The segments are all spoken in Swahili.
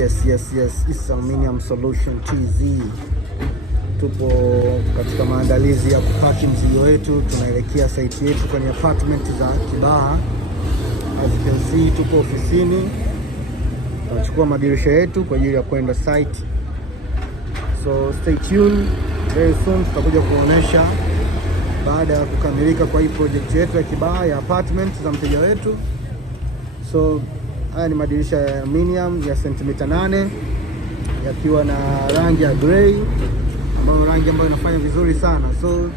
Yes, It's Aluminium Solution TZ. Tupo katika maandalizi ya kupaki mzigo wetu, tunaelekea site yetu kwenye apartment za Kibaha. As you can see, tupo ofisini, tunachukua madirisha yetu kwa ajili ya kwenda site. So stay tuned, very soon tutakuja kuonesha baada ya kukamilika kwa hii project yetu ya Kibaha ya apartment za mteja wetu. So haya ni madirisha ya aluminium ya sentimita 8 yakiwa na rangi ya grey, ambayo rangi ambayo inafanya vizuri sana. So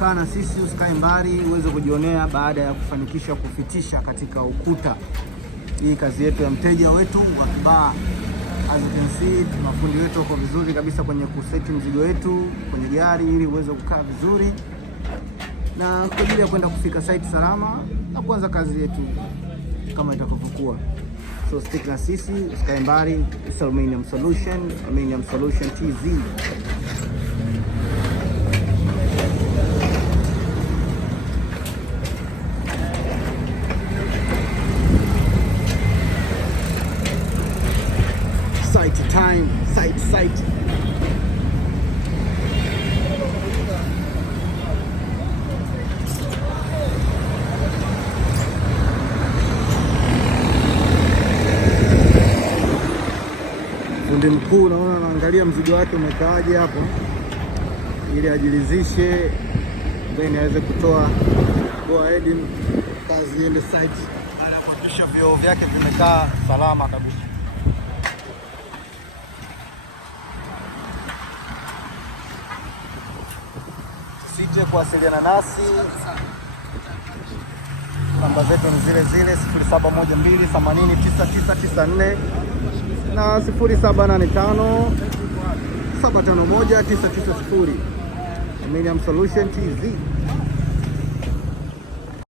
kaa na sisi, usikae mbali uweze kujionea baada ya kufanikisha kufitisha katika ukuta hii kazi yetu ya mteja wetu wa Kibaha. As you can see, mafundi wetu wako vizuri kabisa kwenye kuseti mzigo wetu kwenye gari ili uweze kukaa vizuri na kwa ajili ya kwenda kufika site salama na kuanza kazi yetu kama itakavyokuwa. So stick na sisi, usikae mbali. It's Aluminium Solution TZ. Site time, site. Fundi mkuu naona anaangalia mzigo wake umekaaje hapo ili ajiridhishe, then aweze kutoa go ahead kazi iende site, baada ya kuhakikisha vioo vyake vimekaa salama kabisa. Usije kuwasiliana nasi, namba zetu ni zile 0712809994 na 0785751990. Aluminium Solution TZ.